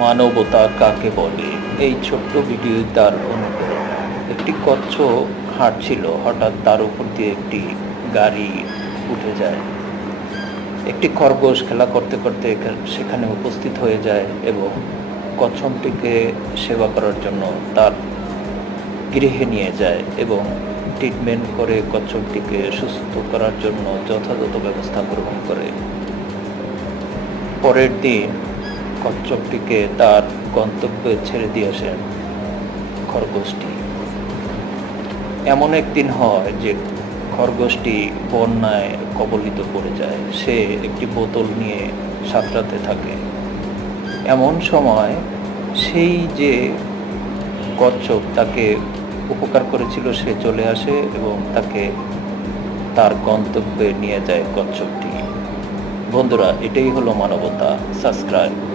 মানবতা কাকে বলে, এই ছোট্ট ভিডিও তার অনুকরণ। একটি কচ্ছপ হাঁটছিল, হঠাৎ তার উপর দিয়ে একটি গাড়ি উঠে যায়। একটি খরগোশ খেলা করতে করতে সেখানে উপস্থিত হয়ে যায় এবং কচ্ছপটিকে সেবা করার জন্য তার গৃহে নিয়ে যায় এবং ট্রিটমেন্ট করে কচ্ছপটিকে সুস্থ করার জন্য যথাযথ ব্যবস্থা গ্রহণ করে। পরের দিন কচ্ছপটিকে তার গন্তব্যে ছেড়ে দিয়ে আসেন খরগোশটি। এমন একদিন হয় যে খরগোশটি বন্যায় কবলিত পড়ে যায়। সে একটি বোতল নিয়ে সাঁতরাতে থাকে। এমন সময় সেই যে কচ্ছপ তাকে উপকার করেছিল সে চলে আসে এবং তাকে তার গন্তব্যে নিয়ে যায় কচ্ছপটি। বন্ধুরা, এটাই হলো মানবতা। সাবস্ক্রাইব।